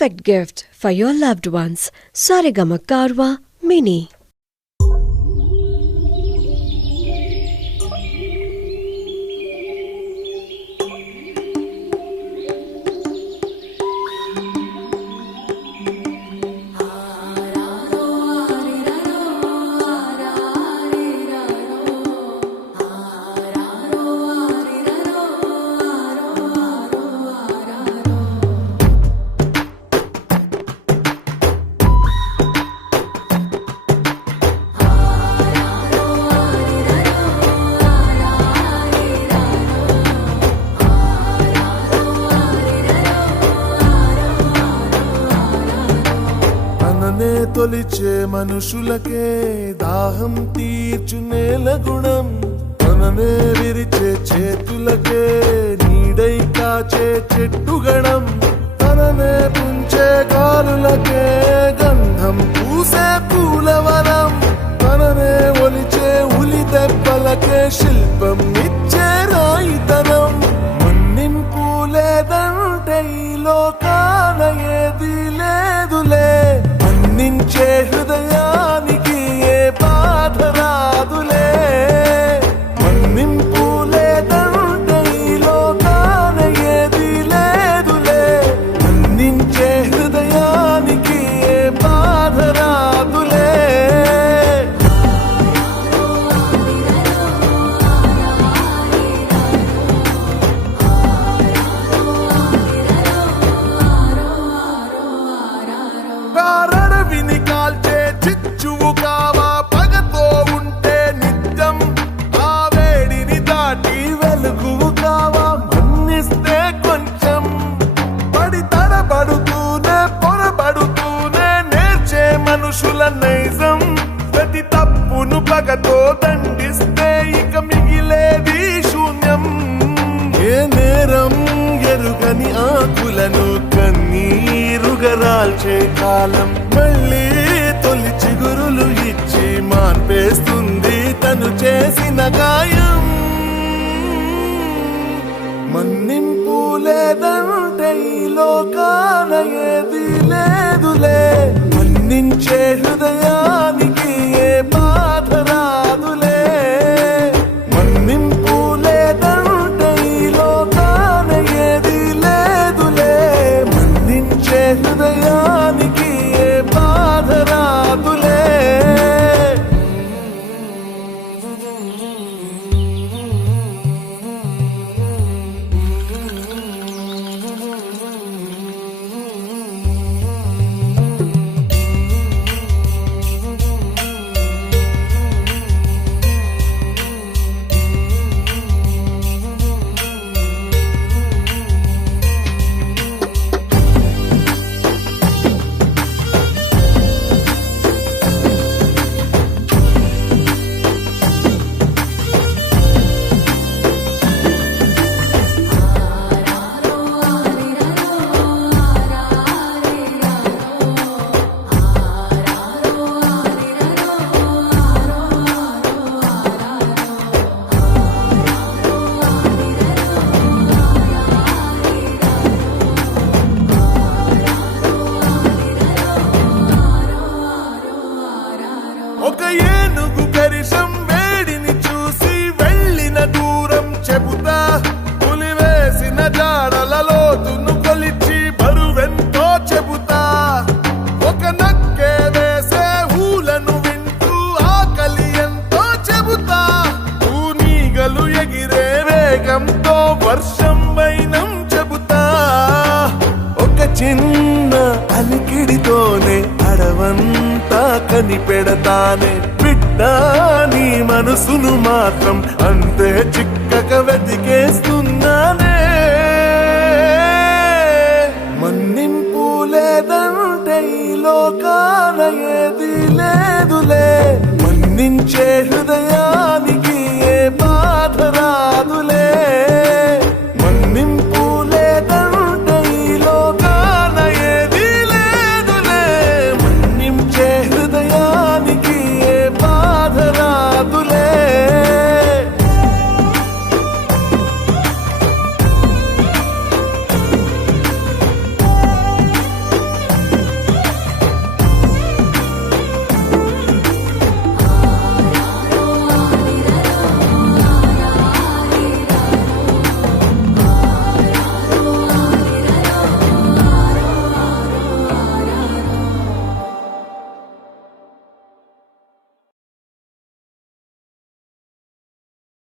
perfect gift for your loved ones. Saregama Karwa Mini. తొలిచే మనుషులకే దాహం తీర్చు నేల గుణం మననే విరిచే చేతులకే నీడై కాచే చెట్టు గణం తననే పుంచే గాలులకే గంధం పూసే పూలవనం తననే ఒలిచే ఉలి దెబ్బలకే శిల్పం ఇచ్చే రాయితనం మన్నింపు లేదంటే ఈ లోకాన ఏది లేదులే నించే హృదయానికి ఏ బాధ రాదులే మన్నింపు లేదంటే ఈ లోకాన ఏది లేదులే మన్నించే హృదయానికి ఏ బాధ రాదులే చిచ్చువు కావా పగతో ఉంటే నిత్యం ఆ వేడిని దాటి వెలుగువు కావా మన్నిస్తే కొంచెం పడి తడబడుతూనే పొరబడుతూనే నేర్చే మనుషుల నైజం ప్రతి తప్పును పగతో దండిస్తే ఇక మిగిలేది శూన్యం ఏ నేరం ఎరుగని ఆకులను కన్నీరుగరాల్చే కాలం మళ్ళీ తొలి చిగురులు ఇచ్చి మాన్పేస్తుంది తను చేసిన గాయం మన్నింపు లేదంటే ఈ లోకాన ఏది లేదులే మన్నించే హృదయానికి ఏ బాధ రాదులే మన్నింపు లేదంటే ఈ లోకాన ఏది లేదులే మన్నించే హృదయానికి ఏ బాధ రాదులే ఒక ఏనుగు కరిషం వేడిని చూసి వెళ్ళిన దూరం చెబుతా పులి వేసిన జాడలలో తును కొలిచి బరువెంతో చెబుతా ఒక నక్కే వేసే ఊలను వింటూ ఆకలి ఎంతో చెబుతా తూనీగలు ఎగిరే వేగంతో వర్షం వైనం చెబుతా ఒక చిన్న అలికిడితోనే అడవంతా కనిపెడతానే బిడ్డ నీ మనసును మాత్రం అంతే చిక్కక వెతికేస్తున్నానే మన్నింపు లేదంటే ఈ లోకాన ఏది లేదులే మన్నించే హృదయానికి ఏ